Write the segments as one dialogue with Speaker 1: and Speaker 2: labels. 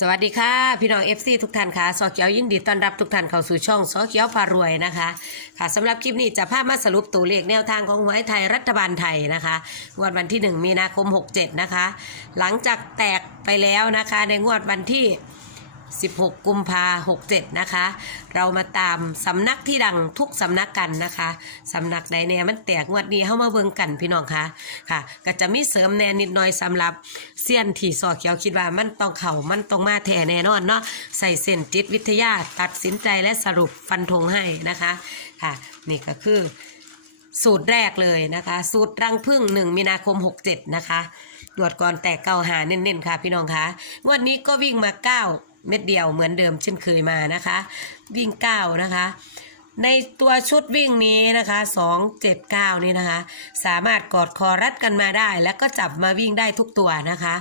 Speaker 1: สวัสดีค่ะพี่น้อง FC ทุกท่านค่ะซอเกียวยินดีต้อนรับทุกท่านเข้าสู่ช่องซอเกียวพารวยนะคะค่ะสำหรับคลิปนี้จะพามาสรุปตัวเลขแนวทางของหวยไทยรัฐบาลไทยนะคะงวดวันที่ 1 มีนาคม 67 นะคะ หลังจากแตกไปแล้วนะคะ ในงวดวันที่ 16 กุมภา67 นะคะ เรามาตามสำนักที่ดังทุกสำนักกันนะคะสำนักใดแน่มันแตกงวดนี้เข้ามาเบิ่งกันพี่น้องคะค่ะ ก็จะมีเสริมแน่นิดหน่อยสำหรับเซียนที่สอเขียวคิดว่ามันต้องเข่ามันต้องมาแท้แน่นอนเนาะใส่เส้นจิตวิทยาตัดสินใจและสรุปฟันธงให้นะคะค่ะนี่ก็คือสูตรแรกเลยนะคะ สูตรรังพึ่งหนึ่งมีนาคม 67 นะคะตรวจก่อนแตกเก้าหาเน้นๆค่ะ พี่น้องคะงวดนี้ก็วิ่งมา9 เม็ดเดียวเหมือนเดิมเช่นเคยมานะคะ วิ่ง9นะคะ ในตัวชุดวิ่งนี้นะคะ 2 7 9 นี่นะคะ สามารถกอดคอรัดกันมาได้ แล้วก็จับมาวิ่งได้ทุกตัวนะคะ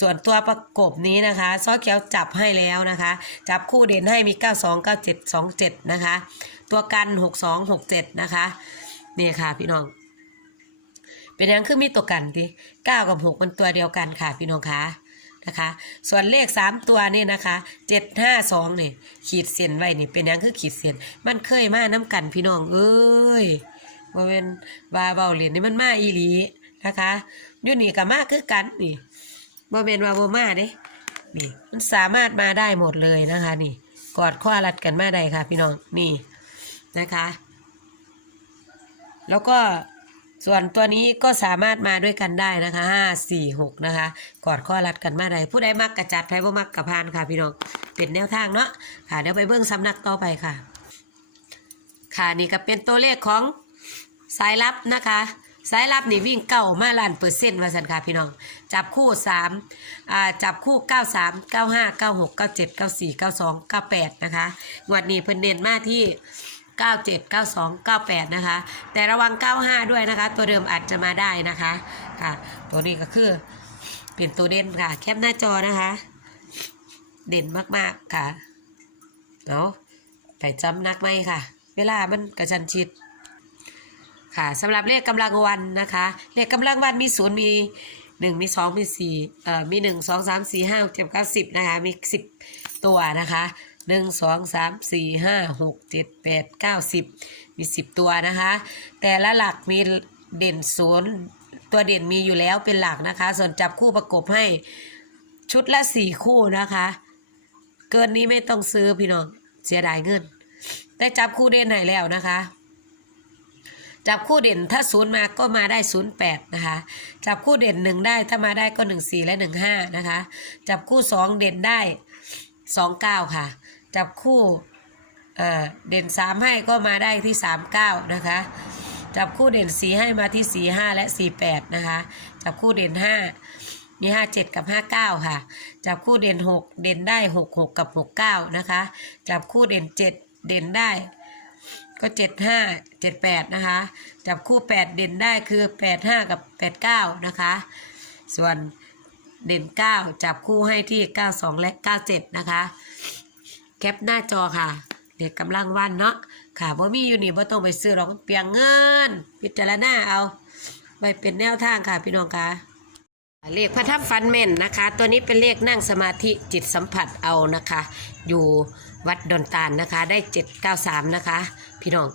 Speaker 1: ส่วนตัวประกบนี้นะคะซอเขียวจับให้แล้วนะคะ จับคู่เด่นให้มี 92 97 27 นะคะ ตัวกัน 62 67 นะคะ นี่ค่ะพี่น้องเป็นยังคือมีตัวกันที่เก้ากับหกมันตัวเดียวกันค่ะพี่น้องคะ นะคะ ส่วนเลขสามตัวนี่นะคะเจ็ดห้าสองนี่ขีดเส้นไว้นี่เป็นยังคือขีดเส้นมันเคยมาน้ำกันพี่น้องเอ้ยบ่เป็นบาเบาเหรียญนี่มันมาอีหลีนะคะยู่นี่กับมาคือกันนี่บ่เป็นว่าบ่มาเด้นี่มันสามารถมาได้หมดเลยนะคะ นี่ กอดข้อรัดกันมาได้ค่ะ พี่น้องนี่นะคะ แล้วก็ ส่วนตัวนี้ก็สามารถมาด้วยกันได้นะคะห้าสี่หกนะคะ กอดข้อรัดกันมาได้ผู้ใดมักกระจัดใครบ่มักกระพานค่ะพี่น้องเป็นแนวทางเนาะค่ะเดี๋ยวไปเบื้องสำนักต่อไปค่ะ ค่ะนี่ก็เป็นตัวเลขของสายลับนะคะสายลับนี่วิ่งเก่ามาล้านเปอร์เซ็นต์ว่าสันค่ะพี่น้อง จับคู่สามอ่าจับคู่เก้าสามเก้าห้าเก้าหกเก้าเจ็ดเก้าสี่เก้าสองเก้าแปดนะคะงวดนี้เพิ่นเน้นมาที่ 97 92 98 นะคะ แต่ระวัง 95 ด้วยนะคะ ตัวเดิมอาจจะมาได้นะคะค่ะ ตัวนี้ก็คือ เป็นตัวเด่นค่ะ แคปหน้าจอนะคะ เด่นมากๆค่ะเนาะไปจำนักไหมค่ะ เวลามันกระชันชิดค่ะสำหรับเลขกำลังวันนะคะ เลขกำลังวันมีศูนย์มีหนึ่งมีสองมีสี่เอ่อมีหนึ่งสองสามสี่ห้าเจ็ดเก้าสิบนะคะ มีสิบตัวนะคะ หนึ่งสองสามสี่ห้าหกเจ็ดแปดเก้าสิบมีสิบตัวนะคะ แต่ละหลักมีเด่นศูนย์ตัวเด่นมีอยู่แล้วเป็นหลักนะคะ ส่วนจับคู่ประกบให้ชุดละสี่คู่นะคะ เกินนี้ไม่ต้องซื้อพี่น้องเสียดายเงิน ได้จับคู่เด่นให้แล้วนะคะจับคู่เด่นถ้าศูนย์มาก็มาได้ศูนย์แปดนะคะจับคู่เด่นหนึ่งได้ถ้ามาได้ก็หนึ่งสี่และหนึ่งห้านะคะ จับคู่สองเด่นได้สองเก้าค่ะ จับคู่เด่นสามให้ก็มาได้ที่สามเก้านะคะ จับคู่เด่นสี่ให้มาที่สี่ห้าและสี่แปดนะคะ จับคู่เด่นห้ามีห้าเจ็ดกับห้าเก้าค่ะ จับคู่เด่นหกเด่นได้หกหกกับหกเก้านะคะ จับคู่เด่นเจ็ดเด่นได้ก็เจ็ดห้าเจ็ดแปดนะคะ จับคู่แปดเด่นได้คือแปดห้ากับแปดเก้านะคะ ส่วนเด่นเก้าจับคู่ให้ที่เก้าสองและเก้าเจ็ดนะคะ แคปหน้าจอค่ะเด็กกำลังวันเนาะค่ะว่ามีอยู่นี่ว่าต้องไปซื้อหรอกเปียงเงิน พิจารณาเอาไปเป็นแนวทางค่ะพี่น้องค่ะเลขพระทับฟันเม่นนะคะ ตัวนี้เป็นเลขนั่งสมาธิจิตสัมผัสเอานะคะ อยู่วัดดอนตาลนะคะ ได้ 793 นะคะ พี่น้อง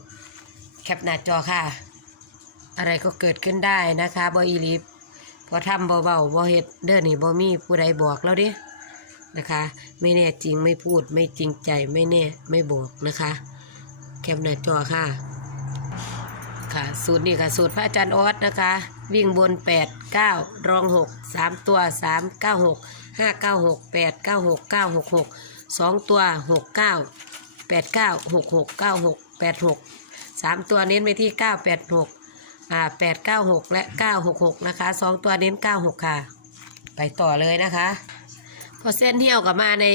Speaker 1: แคปหน้าจอค่ะ อะไรก็เกิดขึ้นได้นะคะบออีลีฟพอทำเบาๆบ่เฮ็ดเด้อนี่บ่มีผู้ใดบอกแล้วเดิ นะคะ ไม่แน่จริงไม่พูดไม่จริงใจไม่แน่ไม่บอกนะคะ แคปหน้าจอค่ะ ค่ะสูตรนี้ค่ะสูตรพระอาจารย์ออสนะคะ วิ่งบน 8 9 รอง 6 3 ตัว 3 9 6 5 9 6 8 9 6 9 6 6 2 ตัว 6 9 8 9 6 6 9 6 8 6 3 ตัวเน้นไปที่ 9 8 6 อ่า 8 9 6 และ 9 6 6 นะคะ 2 ตัวเน้น 9 6 ค่ะ ไปต่อเลยนะคะ อเส้นเที่ยวกับมาใน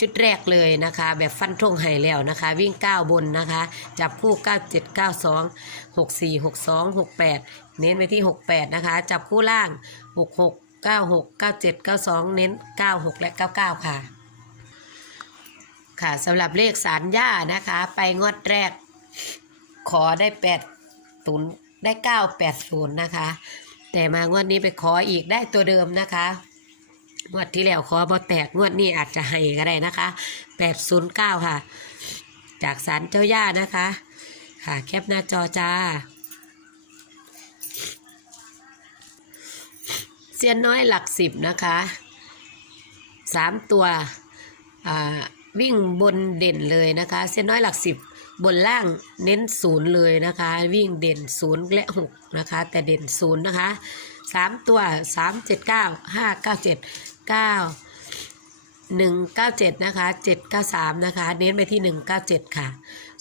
Speaker 1: ชุดแรกเลยนะคะ แบบฟันทงไห่แล้วนะคะ วิ่ง 9 บนนะคะ จับคู่ 9 7 9 2 6 4 6 2 6 8 เน้นไปที่ 68 นะคะ จับคู่ล่าง 6 6 9 6 9 7 9 2 เน้น 9 6 และ 99 ค่ะ ค่ะสำหรับเลขสารย่านะคะ ไปงวดแรกขอได้8ศูนย์ได้ 980 นะคะ แต่มางวดนี้ไปขออีกได้ตัวเดิมนะคะ งวดที่แล้วขอบอแตกงวดนี้อาจจะให้ก็ได้นะคะแปดศูนย์เก้าค่ะ จากสารเจ้าย่านะคะ ค่ะแคปหน้าจอจ้าเสียนน้อยหลักสิบนะคะสามตัวอ่าวิ่งบนเด่นเลยนะคะ เส้นน้อยหลักสิบบนล่างเน้นศูนย์เลยนะคะ วิ่งเด่นศูนย์และหกนะคะ แต่เด่นศูนย์นะคะ สามตัวสามเจ็ดเก้าห้าเก้าเจ็ดเก้าหนึ่งเก้าเจ็ดนะคะเจ็ดเก้าสามนะคะ เน้นไปที่หนึ่งเก้าเจ็ดค่ะ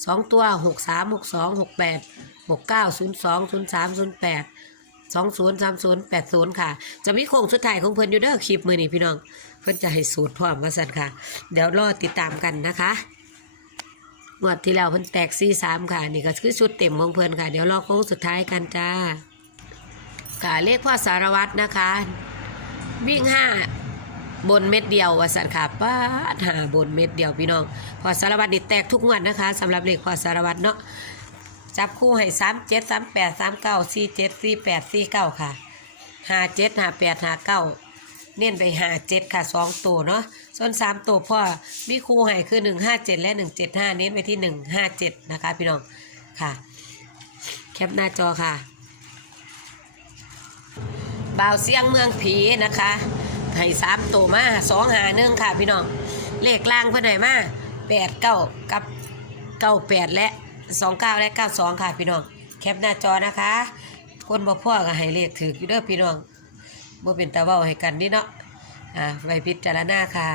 Speaker 1: สองตัวหกสามหกสองหกแปดหกเก้าศูนย์สองศูนย์สามศูนย์แปดสองศูนย์สามศูนย์แปดศูนย์ค่ะ จะมีโค้งสุดท้ายของเพิ่นอยู่เด้อคลิปมือนี่พี่น้อง เพิ่นจะให้สูตรพร้อมกันสันค่ะ เดี๋ยวรอติดตามกันนะคะงวดที่แล้วเพิ่นแตกซี่สามค่ะ นี่ก็คือชุดเต็มของเพิ่นค่ะ เดี๋ยวรอโค้งสุดท้ายกันจ้า ค่ะเลขพ่อสารวัตรนะคะ วิ่งห้าบนเม็ดเดียววสันค่ะป้าหาบนเม็ดเดียวพี่น้องพอสารวัตรนี่แตกทุกงวดนะคะสำหรับเลขพอสารวัตรเนาะจับคู่ให้สามเจ็ดสามแปดสามเก้าสี่เจ็ดสี่แปดสี่เก้าค่ะห้าเจ็ดห้าแปดห้าเก้าเน้นไปหาเจ็ดค่ะสองตัวเนาะส่วนสามตัวพ่อมีครูให้คือหนึ่งห้าเจ็ดและหนึ่งเจ็ดห้าเน้นไปที่หนึ่งห้าเจ็ดนะคะ พี่น้องค่ะ แคปหน้าจอค่ะ บ่าวเสียงเมืองผีนะคะให้สามตัวมาสองหาหนึ่งค่ะพี่น้องเลขล่างเพื่อนไหนมาแปดเก้ากับเก้าแปดและสองเก้าและเก้าสองค่ะพี่น้องแคปหน้าจอนะคะ คนบ่พ่อก็ให้เลขถืออยู่เด้อพี่น้องบ่เป็นตาเว้าให้กันนี่เนาะอ่าไว้พิจารณาค่ะ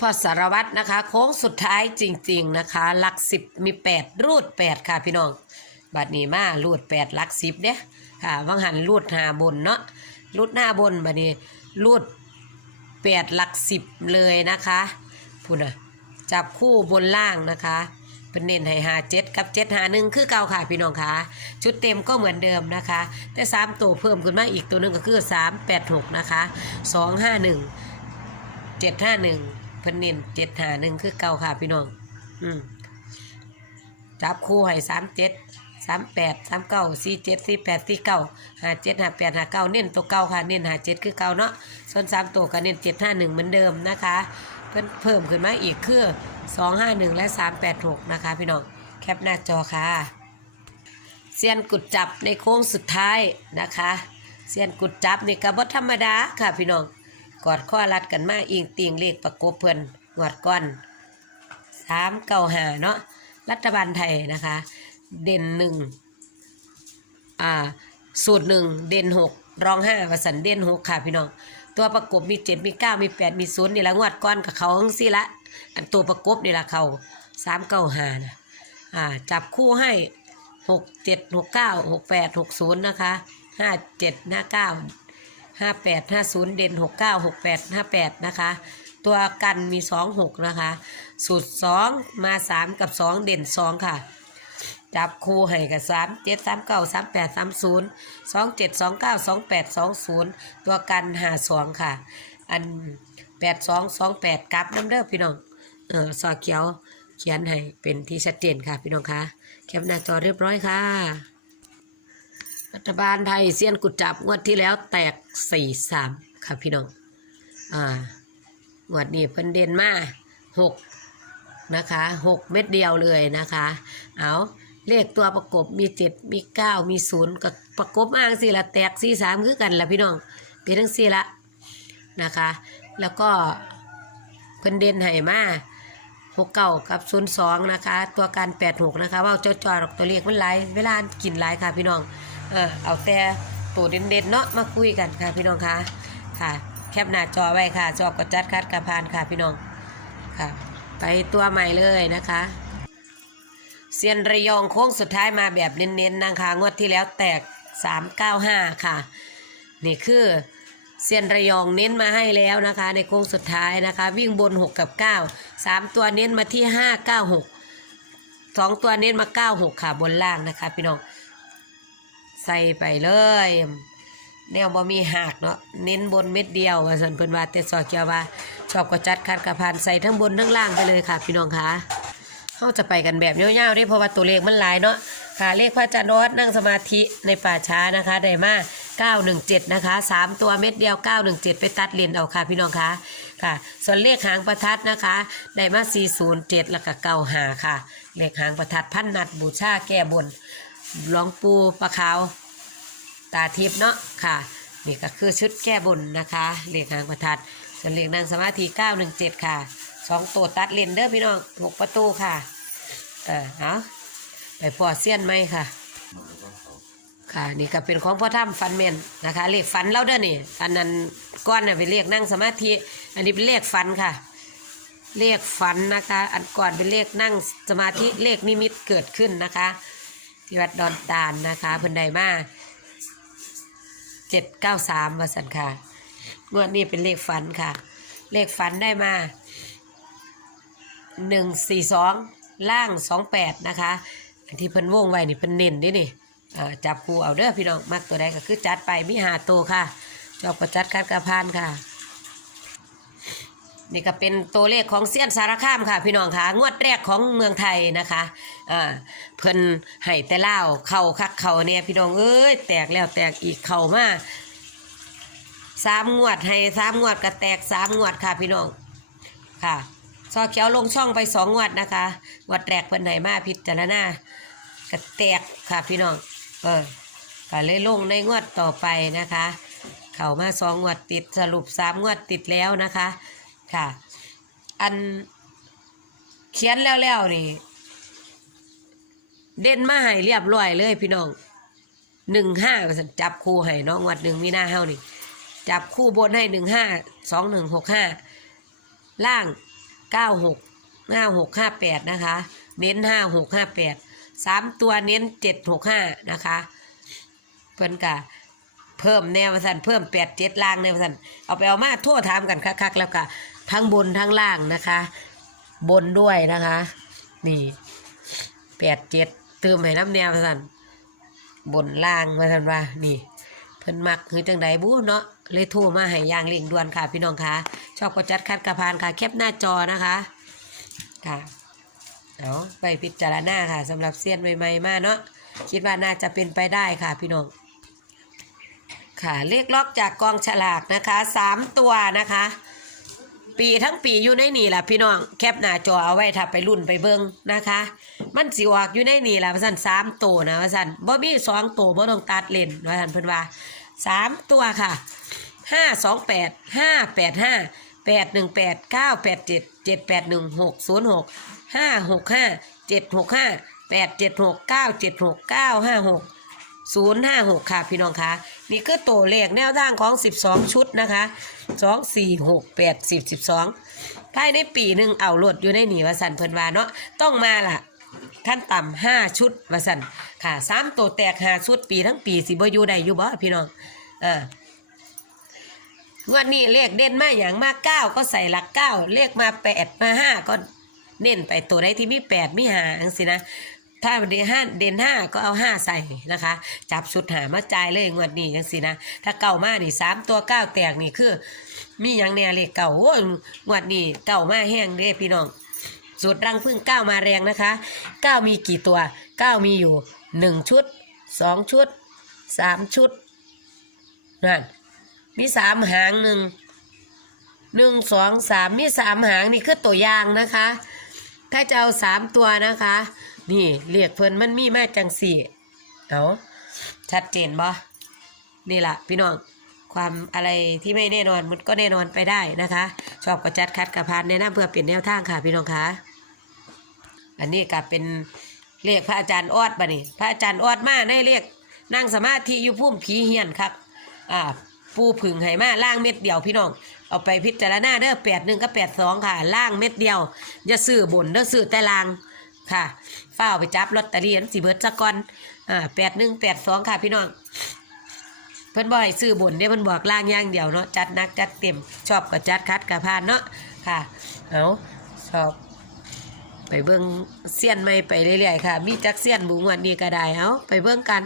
Speaker 1: พอสารวัตรนะคะ โค้งสุดท้ายจริง ๆ นะคะ หลักสิบมีแปดรูดแปดค่ะพี่น้อง บัดนี้มารูดแปดหลักสิบเนี่ยค่ะวังหันรูดหาบนเนาะรูดหน้าบนบัดนี้รูดแปดหลักสิบเลยนะคะพูดนะจับคู่บนล่างนะคะเป็นเน้นให้หาเจ็ดกับเจ็ดหาหนึ่งคือเก่าค่ะพี่น้องคะชุดเต็มก็เหมือนเดิมนะคะ แต่สามตัวเพิ่มขึ้นมาอีกตัวหนึ่งก็คือสามแปดหกนะคะสองห้าหนึ่งเจ็ดห้าหนึ่งเพิ่นเน้นเจ็ดหาหนึ่งคือเก่าค่ะพี่น้อง อืมจับคู่ให้สามเจ็ด สามแปดสามเก้าสี่เจ็ดสี่แปดสี่เก้าห้าเจ็ดห้าแปดห้าเก้าเน้นตัวเก่าค่ะ เน้นหาเจ็ดคือเก่าเนาะ ส่วนสามตัวก็เน้นเจ็ดห้าหนึ่งเหมือนเดิมนะคะ เพิ่นเพิ่มขึ้นมาอีกคือสองห้าหนึ่งและสามแปดหกนะคะพี่น้อง แคปหน้าจอค่ะเซียนกุดจับในโค้งสุดท้ายนะคะเซียนกุดจับนี่ก็บ่ธรรมดาค่ะพี่น้อง กอดข้อรัดกันมาอิงติงเลขประกบเพิ่อนงวดก้อนสามเก้าหาเนาะรัฐบาลไทยนะคะ เด่นหนึ่งอ่า สูตรหนึ่งเด่นหกรองห้าวสันเด่นหกค่ะพี่น้องตัวประกบมีเจ็ดมีเก้ามีแปดมีศูนย์นี่ละงวดก้อนกับเขาทั้งสี่ละ อันตัวประกบนี่ละเขาสามเก้าหานะอ่า จับคู่ให้หกเจ็ดหกเก้าหกแปดหกศูนย์นะคะห้าเจ็ดห้าเก้าห้าแปดห้าศูนย์เด่นหกเก้าหกแปดห้าแปดนะคะ ตัวกันมีสองหกนะคะ สูตรสองมาสามกับสองเด่นสองค่ะ จับคู่ให้กับสามเจ็ดสามเก้าสามแปดสามศูนย์สองเจ็ดสองเก้าสองแปดสองศูนย์ตัวกันหาสองค่ะ อันแปดสองสองแปดกลับน้ำเด้อพี่น้องเออซอเขียวเขียนให้เป็นที่ชัดเจนค่ะพี่น้องคะแคปหน้าจอเรียบร้อยค่ะ รัฐบาลไทยเซียนกุดจับงวดที่แล้วแตกสี่สามค่ะพี่น้องอ่างวดนี้เพิ่นเด่นมาหกนะคะหกเม็ดเดียวเลยนะคะ เอา เลขตัวประกบมีเจ็ดมีเก้ามีศูนย์กับประกบอ้างสี่ละแตกสี่สามคือกันละพี่น้องเป็นทั้งสี่ละนะคะ แล้วก็เพิ่นเด่นให้มาหกเก้ากับศูนย์สองนะคะ ตัวการแปดหกนะคะว่าเจ้าจอดอกตัวเลขมันหลายเวลากินหลายค่ะพี่น้องเออเอาแต่ตัวเด่นๆเนาะมาคุยกันค่ะพี่น้องคะค่ะ แคปหน้าจอไว้ค่ะจอบกระจัดคัดกระพานค่ะพี่น้องค่ะ ไปตัวใหม่เลยนะคะ เซียนระยองโค้งสุดท้ายมาแบบเน้นๆนะคะงวดที่แล้วแตก 395 ค่ะ นี่คือเซียนระยองเน้นมาให้แล้วนะคะ ในโค้งสุดท้ายนะคะ วิ่งบน 6 กับ 9 3 ตัวเน้นมาที่ 596 2 ตัวเน้นมา 96 ค่ะบนล่างนะคะพี่น้องใส่ไปเลย แนวบ่มีหักเนาะเน้นบนเม็ดเดียวว่าสันเพิ่นว่าแต่สอเกียวว่าชอบก็จัดคัดกระพานใส่ทั้งบนทั้งล่างไปเลยค่ะ พี่น้องคะ เขาจะไปกันแบบยาวๆได้เพราะว่าตัวเลขมันหลายเนาะค่ะเลขพระอาจารย์นอดนั่งสมาธิในป่าช้านะคะได้มา917 นะคะ 3 ตัวเม็ดเดียว 917 ไปตัดเลนเอาค่ะพี่น้องคะค่ะ ส่วนเลขหางประทัดนะคะ ได้มา 407 แล้วก็95ค่ะ เลขหางประทัดพันนัดบูชาแก้บนหลวงปูประขาว ตาทิพย์เนาะค่ะนี่ก็คือชุดแก้บนนะคะ เลขหางประทัดส่วนเลขนางสมาธิ 917 ค่ะ สองตัวตัดเลนเด้อพี่น้องหกประตูค่ะ เออเอาไปพอเสี้ยนไหมค่ะ ค่ะนี่ก็เป็นของพ่อถ้ำฟันเมนนะคะเลขฟันเล่าเด้อนี่อันนั้นก้อนน่ะเป็นเลขนั่งสมาธิอันนี้เป็นเลขฟันค่ะ เลขฟันนะคะ อันก่อนเป็นเลขนั่งสมาธิเลขนิมิตเกิดขึ้นนะคะที่วัดดอนตาลนะคะเพิ่นใดมาเจ็ดเก้าสามวสันค่ะงวดนี้เป็นเลขฝันค่ะ เลขฝันได้มา หนึ่งสี่สองล่างสองแปดนะคะที่เพิ่นวงไว้นี่เพิ่นเน้นเดินี่จับคูเอาเด้อพี่น้องมักตัวใดก็คือจัดไปมีหาตัวค่ะชอบประจัดคัดกระพานค่ะ นี่ก็เป็นตัวเลขของเซียนสารคามค่ะพี่น้องค่ะ งวดแรกของเมืองไทยนะคะอ่าเพิ่นให้แต่เล่าเข่าคักเข่าเนี่ยพี่น้องเอ้ยแตกแล้วแตกอีกเข่ามาสามงวดให้สามงวดก็แตกสามงวดค่ะพี่น้องค่ะ ซอเขียวลงช่องไปสองงวดนะคะงวดแรกเพิ่นให้มาพิจารณาก็แตกค่ะพี่น้องเออก็เลยลงในงวดต่อไปนะคะ เข้ามาสองงวดติดสรุปสามงวดติดแล้วนะคะค่ะ อันเขียนแล้วแล้วนี่เด่นมาให้เรียบร้อยเลยพี่น้องหนึ่งห้าจับคู่ให้น้องวัดหนึ่งมีหน้าเฮานี่ จับคู่บนให้หนึ่งห้าสองหนึ่งหกห้าล่าง เก้าหกห้าหกห้าแปดนะคะ เน้นห้าหกห้าแปดสามตัวเน้นเจ็ดหกห้านะคะ เพิ่นกะเพิ่มแนวสันเพิ่มแปดเจ็ดล่างแนวสันเอาไปเอามาทั่วถามกันคักๆแล้วกะทั้งบนทั้งล่างนะคะ บนด้วยนะคะ นี่แปดเจ็ดเติมให้น้ำแนวสันบนล่างมาสันว่านี่ พิ่นมักคือจังใดบู้เนาะเลยโทรมาให้ย่างเร่งด่วนค่ะ พี่น้องคะชอบกดจัดคัดกระพานค่ะแคปหน้าจอนะคะค่ะเอาไปพิจารณาค่ะสำหรับเซียนใหม่ๆมาเนาะคิดว่าน่าจะเป็นไปได้ค่ะ พี่น้องค่ะเลขล็อกจากกองฉลากนะคะสามตัวนะคะ ปีทั้งปีอยู่ในนี่แหละพี่น้องแคปหน้าจอเอาไว้ถ้าไปรุ่นไปเบิ่งนะคะ มันสิออกอยู่ในนี่แหละว่สันสามตัวนะว่สันบ่มีสองตัวบ่ต้องตัดเลนว่าสั่นเพิ่นว่า สามตัวค่ะห้าสองแปดห้าแปดห้าแปดหนึ่งแปดเก้าแปดเจ็ดเจ็ดแปดหนึ่งหกศูนย์หกห้าหกห้าเจ็ดหกห้าแปดเจ็ดหกเก้าเจ็ดหกเก้าห้าหกศูนย์ห้าหกค่ะพี่น้องคะนี่คือตัวเลขแนวทางของสิบสองชุดนะคะสองสี่หกแปดสิบสิบสองภายในปีหนึ่งเอารถอยู่ในหนีวสันเพิ่นวาเนาะต้องมาล่ะ ขั้นต่ำห้าชุดวสันค่ะสามตัวแตกห้าชุดปีทั้งปีสิบอยู่ได้อยู่บ่พี่น้องอ่างวันนี้เลขเด่นมาอย่างมากเก้าก็ใส่หลักเก้าเลขมาแปดมาห้าก็เน้นไปตัวใดที่มีแปดมีห้าอังสินะถ้าเด่นห้าเด่นห้าก็เอาห้าใส่นะคะ จับชุดหามาจ่ายเลยงวดนี้จังสินะ ถ้าเก่ามากนี่สามตัวเก้าแตกนี่คือ มีอย่างแน่เลขเก่าโอ้งวดนี้เก่ามากแห้งเด้พี่น้อง สูตรรังพึ่งเก้ามาแรงนะคะเก้ามีกี่ตัวเก้ามีอยู่หนึ่งชุดสองชุดสามชุดนั่นมีสามหางหนึ่งหนึ่งสองสามมีสามหางนี่คือตัวอย่างนะคะ ถ้าจะเอาสามตัวนะคะ นี่เรียกเพิ่นมันมีมาจังสี่เอาชัดเจนบ่นี่ล่ะพี่น้อง ความอะไรที่ไม่แน่นอนมันก็แน่นอนไปได้นะคะ ชอบก็จัดคัดกระพานแนะนำเพื่อเปลี่ยนแนวทางค่ะพี่น้องคะอันนี้ก็เป็นเรียกพระอาจารย์ออดบ่นี่พระอาจารย์ออดมาในเรียกนั่งสมาธิอยู่พุ่มผีเฮียนครับอ่าปูผึ่งไหมาล่างเม็ดเดียวพี่น้องเอาไปพิจารณาเด้อแปดหนึ่งกับแปดสองค่ะ ล่างเม็ดเดียวอย่าซื้อบนเด้อซื้อแต่ล่างค่ะเฝ้าไปจับลอตเตอรี่อันสิเบิร์ดซะก่อนอ่าแปดหนึ่งแปดสองค่ะพี่น้อง พิ่นบ่ให้ซื้อบนเด้เพิ่นบอกล่างย่างเดียวเนาะจัดนักจัดเต็มชอบก็จัดคัดก็ผ่านเนาะค่ะเอาชอบ ไปเบิ่งเสี้ยนไม่ไปเรื่อยๆค่ะ มีจักเสี้ยนบุงวันนี้ก็ได้เอาไปเบิ่งกัน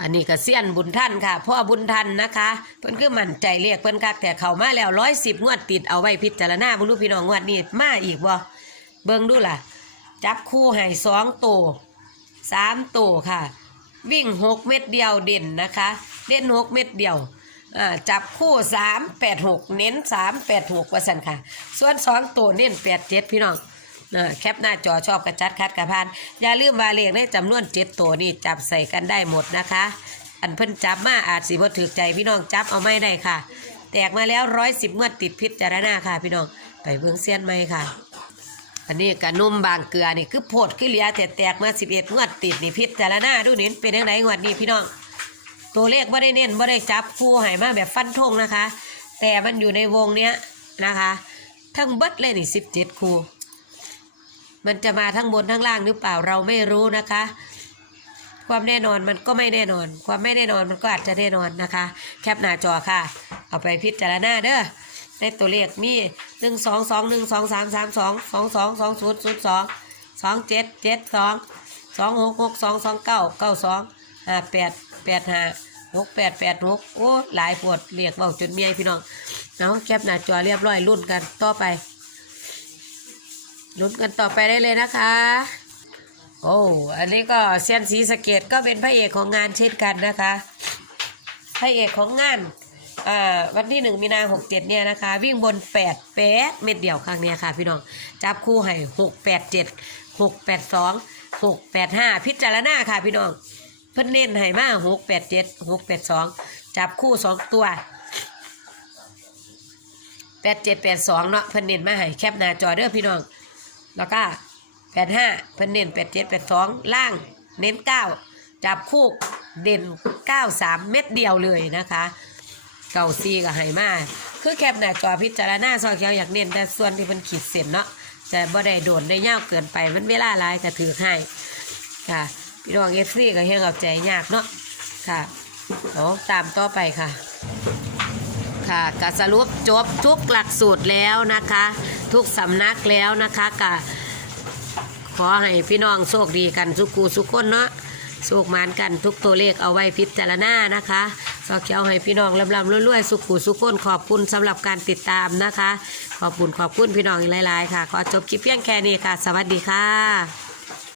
Speaker 1: อันนี้ก็เสี้ยนบุญท่านค่ะพ่อบุญท่านนะคะเพิ่นคือมั่นใจเรียกเพิ่นคักแต่เข้ามาแล้วร้อยสิบงวดติดเอาไว้พิจารณาบุญลูกพี่น้องงวดนี้มาอีกบ่เบิ่งดูล่ะ จับคู่ให้สองตัวสามตัวค่ะ วิ่งหกเม็ดเดียวเด่นนะคะ เด่นหกเม็ดเดียวอ่าจับคู่สามแปดหกเน้นสามแปดหกว่าสันค่ะ ส่วนสองตัวเน้นแปดเจ็ดพี่น้องอ่าแคปหน้าจอชอบกระจัดคัดกระพาน อย่าลืมวาเลขในจำนวนเจ็ดตัวนี่จับใส่กันได้หมดนะคะ อันเพิ่นจับมาอาจสิบ่ถือใจพี่น้องจับเอาไม่ได้ค่ะ แตกมาแล้วร้อยสิบงวดติดพิษจารณาค่ะ พี่น้องไปเบิ่งเสียนไหมค่ะ อันนี้กระนุ่มบางเกลือนี่คือโพดคือเหลียแต่แตกมาสิบเอ็ดงวดติดนี่พิษจารณาดูนี่เป็นยังไงงวดนี้พี่น้อง ตัวเลขไม่ได้เน้นไม่ได้จับคู่ให้มาแบบฟันธงนะคะ แต่มันอยู่ในวงเนี้ยนะคะทั้งเบิดเลยนี่สิบเจ็ดคู่ มันจะมาทั้งบนทั้งล่างหรือเปล่าเราไม่รู้นะคะ ความแน่นอนมันก็ไม่แน่นอน ความไม่แน่นอนมันก็อาจจะแน่นอนนะคะ แคปหน้าจอค่ะ เอาไปพิจารณาเด้อในตัวเลขมีหนึ่งสองสองหนึ่งสองสามสามสองสองสองสองศูนย์ศูนย์สองสองเจ็ดเจ็ดสองสองหกหกสองสองเก้าเก้าสองห้าแปด แปดห้าหกแปดแปดหกโอ้หลายปวดเรียกเบาจนเมียพี่น้องเอาแคปหน้าจอเรียบร้อยรุ่นกันต่อไปรุ่นกันต่อไปได้เลยนะคะ โอ้อันนี้ก็เซียนสีสเกตก็เป็นพระเอกของงานเช่นกันนะคะพระเอกของงานวันที่หนึ่งมีนาหกเจ็ดเนี่ยนะคะ วิ่งบนแปดแปดเม็ดเดียวครั้งนี้ค่ะพี่น้อง จับคู่ให้หกแปดเจ็ดหกแปดสองหกแปดห้าพิจารณาค่ะพี่น้อง เพิ่นเน้นให้มาหกแปดเจ็ดหกแปดสองจับคู่สองตัวแปดเจ็ดแปดสองเนาะเพิ่นเน้นมาให้แคปหน้าจอเด้อพี่น้อง แล้วก็แปดห้าเพิ่นเน้นแปดเจ็ดแปดสองล่างเน้นเก้าจับคู่เด่นเก้าสามเม็ดเดียวเลยนะคะเก่าซีกับไหมาคือแคปหน้าจอพิจารณาซอยเขียวอยากเน้นแต่ส่วนที่มันขีดเส้นเนาะจะบ่ได้โดนได้ยาวเกินไปมันเวลาหลายจะถือให้ค่ะ พี่น้องเอฟซีก็เฮงเอาใจยากเนาะค่ะเอาตามต่อไปค่ะ ค่ะก็สรุปจบทุกหลักสูตรแล้วนะคะ ทุกสำนักแล้วนะคะกะขอให้พี่น้องโชคดีกันสุกูสุกคนเนาะโชคหมานกันทุกตัวเลขเอาไว้พิจารณานะคะสอเขียวให้พี่น้องลำลำรวยๆสุกูสุกคนขอบคุณสำหรับการติดตามนะคะ ขอบคุณขอบคุณพี่น้องหลายๆค่ะ ขอจบคลิปเพียงแค่นี้ค่ะ สวัสดีค่ะ